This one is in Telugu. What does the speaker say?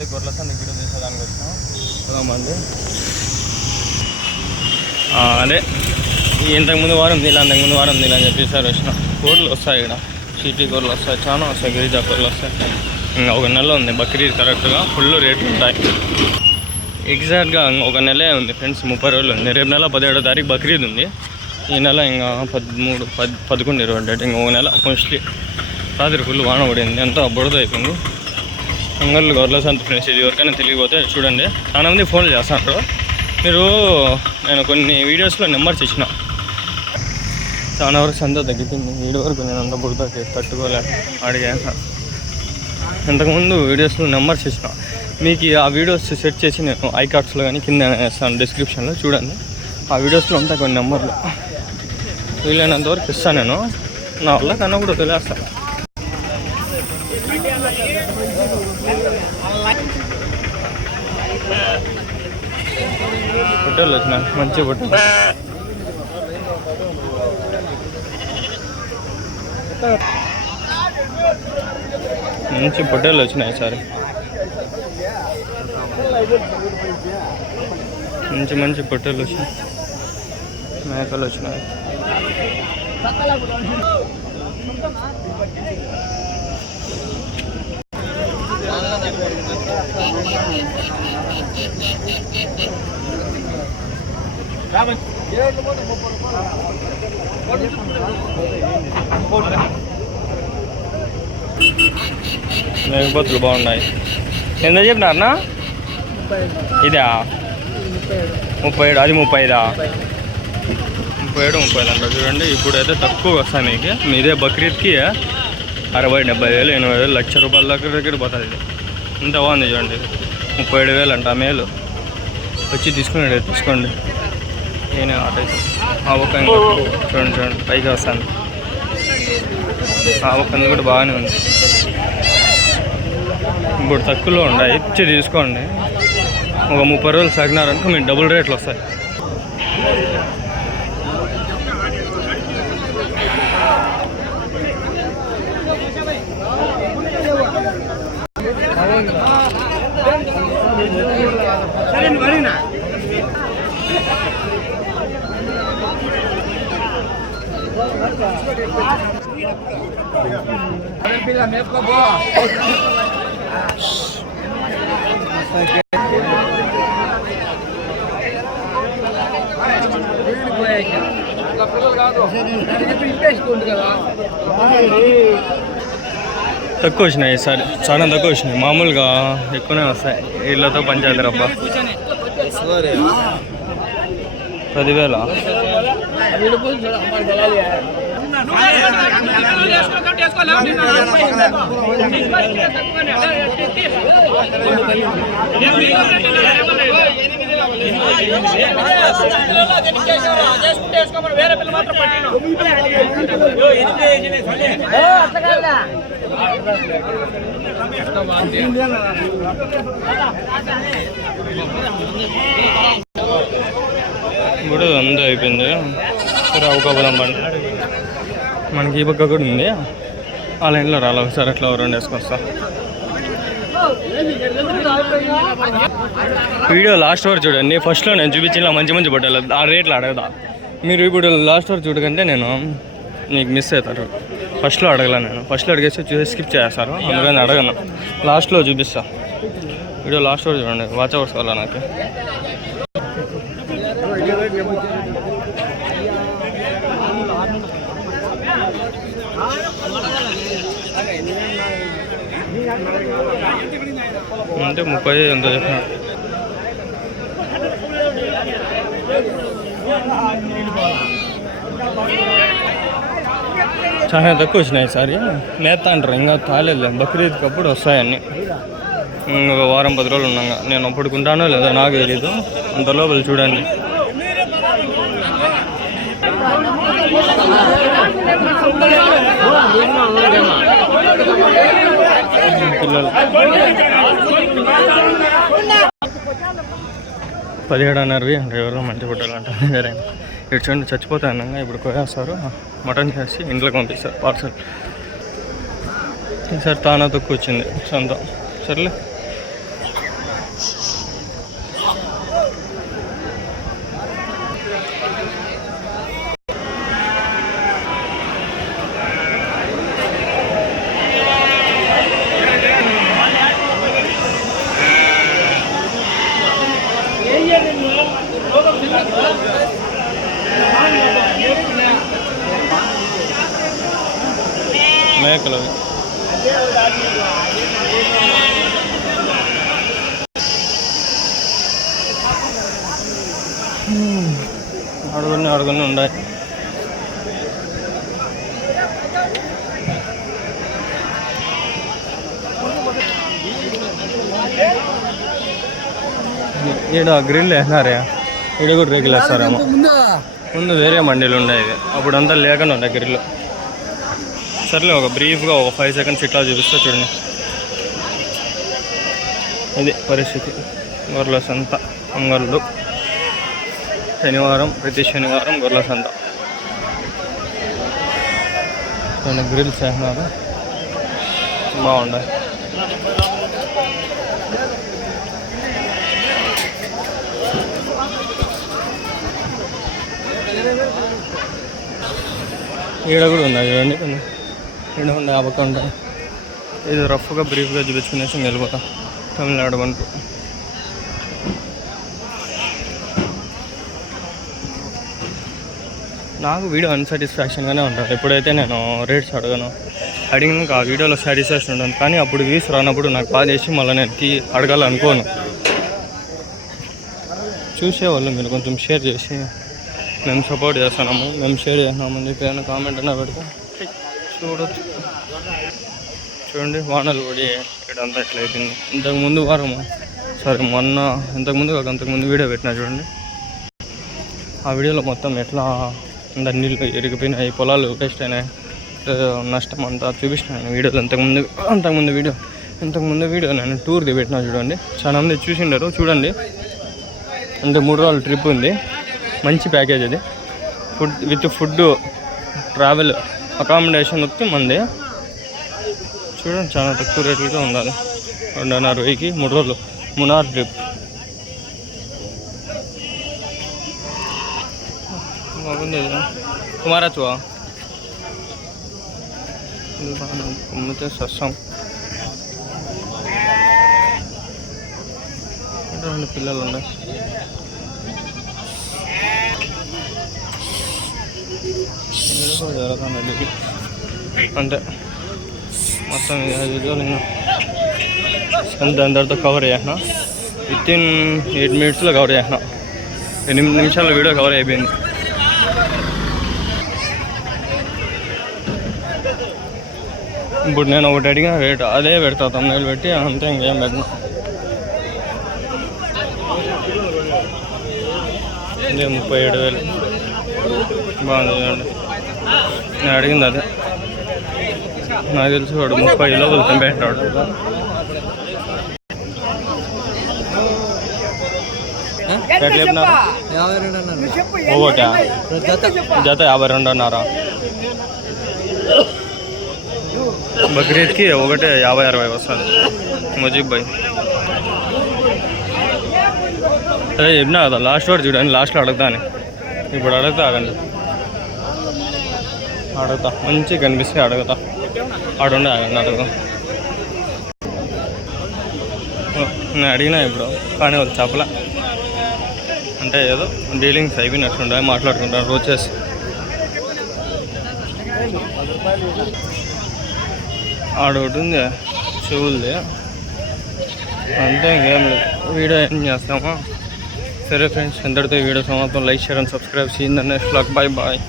గొర్రెల సంత వీడియో తీసేదానికి వచ్చినామండి. అదే ఇంతకుముందు వారం తీయాలి, అంతకుముందు వారం తీయాలి అని చెప్పేసారి వచ్చిన. గొర్రెలు వస్తాయి, ఇక్కడ సిటీ గొర్రెలు వస్తాయి, చాలా వస్తాయి, గిరిజా గొర్రెలు వస్తాయి. ఇంకా ఒక నెల ఉంది బక్రీద్, కరెక్ట్గా ఫుల్ రేట్లు ఉంటాయి. ఎగ్జాక్ట్గా ఒక నెలే ఉంది ఫ్రెండ్స్, 30 రోజులు ఉంది. రేపు నెల 17వ తారీఖు బక్రీద్ ఉంది. ఈ నెల ఇంకా 13, 11, 20 ఇంకా ఒక నెల మోస్ట్లీ. రాత్రి ఫుల్ వాన పడింది, అంతా బురద అయిపోయింది. అంగళ్ళు గొర్రెల సంత ఫ్రెండ్స్. ఇది ఎవరికైనా తెలియకపోతే చూడండి, చాలా మంది ఫోన్లు చేస్తున్నారు. నేను కొన్ని వీడియోస్లో నెంబర్స్ ఇచ్చిన, చాలా వరకు సంత తగ్గుతుంది. వీడి వరకు నేను అంత బురదకి తట్టుకోలేక అడిగాను. ఇంతకుముందు వీడియోస్లో నెంబర్స్ ఇచ్చిన, మీకు ఆ వీడియోస్ సెట్ చేసి నేను ఐకార్డ్స్లో కానీ కింద వేస్తాను, డిస్క్రిప్షన్లో చూడండి. ఆ వీడియోస్లో ఉంటాయి కొన్ని నెంబర్లు, వీలైనంత వరకు ఇస్తాను. నేను నా వల్ల కన్నా కూడా తెలియస్తాను. పొట్టేళ్ళు వచ్చినాయి, మంచి పొట్టేలు, మంచి పొట్టేళ్ళు వచ్చినాయి ఈసారి. మంచి పొట్టేళ్ళు వచ్చినాయి, మేకలు వచ్చినాయి. మేకపోతులు బాగున్నాయి. ఎంత చెప్పినారనా? ఇదా 37, అది 35, 37, 30 అంటారు. చూడండి ఇప్పుడైతే తక్కువ వస్తాయి మీకు. మీదే బక్రీద్కి 60,000, 70,000, 80,000, ₹1,00,000 దగ్గర పోతుంది. ఇది ఇంత బాగుంది చూడండి. 37,000 అంట. మేలు వచ్చి తీసుకోండి. నేనే ఆట అయితే ఆ ఒక్క చూడండి పైకి వస్తాను. ఆ ఒక్క కూడా బాగానే ఉంది. ఇప్పుడు తక్కువలో ఉన్నాయి, ఇచ్చి తీసుకోండి. ఒక 30 రోజులు సాగినారనుకో మీకు డబుల్ రేట్లు వస్తాయి. తక్కువ వచ్చినాయి ఈసారి, చాలా తక్కువ వచ్చినాయి. మామూలుగా ఎక్కువనే వస్తాయి. వీళ్ళతో పంచాయతీ రబ్బా 10,000. ఇప్పుడు అంతా అయిపోయింది. సరే అవకాశం పండి మనకి ఈ పక్క కూడా ఉంది. ఆ లైన్లో రాలి ఒకసారి అట్లా 2 వేసుకొస్తా. వీడియో లాస్ట్ వరకు చూడండి. ఫస్ట్లో నేను చూపించిన మంచి బట్టలు ఆ రేట్లు అడగదా. మీరు ఇప్పుడు లాస్ట్ వరకు చూడకంటే నేను మీకు మిస్ అవుతారు. ఫస్ట్లో అడగల, నేను ఫస్ట్లో అడిగేసి చూసి స్కిప్ చేస్తారు. అందుకని అడగను, లాస్ట్లో చూపిస్తా. వీడియో లాస్ట్ వరకు చూడండి, వాచ్ అవర్స్ వల్ల నాకు. అంటే 30 ఎంత చెప్పిన. చాలా తక్కువ వచ్చినాయి ఈసారి. నేత అంటారు, ఇంకా తాలేదు. బక్రీద్ అప్పుడు వస్తాయన్నీ. ఇంకొక వారం 10 రోజులు ఉన్నాగా. నేను అప్పుడు కొంటానో లేదో నాకు తెలీదు. అంత లోపల చూడండి. పిల్లలు 17.5 అంటే ఎవరో మంచి బుట్టలు అంటారు. వేరే ఇటు చూడండి చచ్చిపోతాయి అన్నాగా. ఇప్పుడు కోయేస్తారు, మటన్ చేసి ఇంట్లోకి పంపిస్తారు పార్సల్. ఈసారి తానా తక్కువ వచ్చింది సొంతం. సర్లే కొన్ని ఆడుకొని ఉన్నాయి. ఈడ గ్రిల్ వేసినారే, ఈడ కూడా రేకులు వేస్తారేమో. ముందు వేరే మండీలు ఉన్నాయి, అప్పుడంతా లేకుండా ఉండే గ్రిల్. సర్లే ఒక బ్రీఫ్గా ఒక 5 seconds ఇట్లా చూపిస్తా చూడండి. ఇది పరిస్థితి గొర్రెల సంత అంగళ్ళు. శనివారం, ప్రతి శనివారం గొర్రెల సంత. కొన్ని గ్రిల్స్ వేసినారు, బాగుంటాయి. ఈడ కూడా ఉన్నాయి చూడండి, కొన్ని ఈడ ఉన్నాయి, అవ్వక ఉంటాయి. ఇది రఫ్గా బ్రీఫ్గా చూపించుకునేసి వెళ్ళిపోతాం తమిళనాడు వంటూ. నాకు వీడియో అన్సాటిస్ఫాక్షన్గానే ఉంటుంది. ఎప్పుడైతే నేను రేట్స్ అడిగినాక ఆ వీడియోలో సాటిస్ఫాక్షన్ ఉంటుంది, కానీ అప్పుడు వ్యూస్ రానప్పుడు నాకు బాధ చేసి మళ్ళీ నేను అడగాలనుకోను. చూసేవాళ్ళు మీరు కొంచెం షేర్ చేసి మేము సపోర్ట్ చేస్తున్నాము, మేము షేర్ చేస్తున్నామని చెప్పి ఏమైనా కామెంట్ అయినా పెడితే చూడొచ్చు. చూడండి వానలు పడి ఇక్కడంతా ఎట్లా అయిపోయింది. ఇంతకుముందు వారము అంతకుముందు వీడియో పెట్టినా చూడండి. ఆ వీడియోలో మొత్తం ఎట్లా అంత నీళ్ళు ఇరిగిపోయినాయి, పొలాలు వేస్ట్ అయినాయి, నష్టం అంతా చూపిస్తున్నాను వీడియోలో. ఇంతకుముందు వీడియో నేను టూర్ది పెట్టినా చూడండి, చాలా మంది చూసిండారు. చూడండి, అంటే 3 రోజుల ట్రిప్ ఉంది, మంచి ప్యాకేజ్ అది. ఫుడ్ ట్రావెల్ అకామిడేషన్ వచ్చి మంది చూడండి, చాలా తక్కువ రేట్లతో ఉండాలి. 2,500కి 3 రోజులు మునార్ ట్రిప్. బాగుంది. కుమారత్వ కుమ్మితే సస్సం. పిల్లలు ఉన్నాయి. అంటే మొత్తం 5 వీడియోలు నేను దాని తర్వాత కవర్ చేసిన. వితిన్ 8 minutesలో కవర్ చేసిన. 8 నిమిషాల వీడియో కవర్ అయిపోయింది. ఇప్పుడు నేను ఒకటి అడిగిన రేట్ అదే పెడతా, తమ్ముళ్ళు పెట్టి అంతే, ఇంకేం పెట్టినా. ఇది 37,000 బాగుంది చూడండి. నేను అడిగింది అదే. నాకు తెలిసి వాడు 30 లోపల తెంపేస్తాడు. ఎట్లా చెప్పినారు? ఒకటి జత 52.5. బక్రీద్కి ఒకటే 50-60 వస్తుంది. ముజీబ్ భాయ్ అదే చెప్పినా కదా, లాస్ట్ వాడు చూడండి, లాస్ట్లో అడుగుతాను. ఇప్పుడు ఆగండి, అడుగుతా, మంచిగా కనిపిస్తే అడుగుతా. ఆడుండే ఆగండి. నేను అడిగినా ఇప్పుడు, కానీ వాళ్ళు చెప్పలే. అంటే ఏదో డీలింగ్స్ అయిపోయినట్టుండే, మాట్లాడుకుంటాను రోజు చేసి. ఆడొకటి ఉంది చెవులది, అంతే, ఇంకేం లేదు. వీడియో ఏం చేస్తామో. సరే ఫ్రెండ్స్, ఎంతటితో వీడియో సమాప్తం. Like, share and subscribe. See in the next vlog. Bye.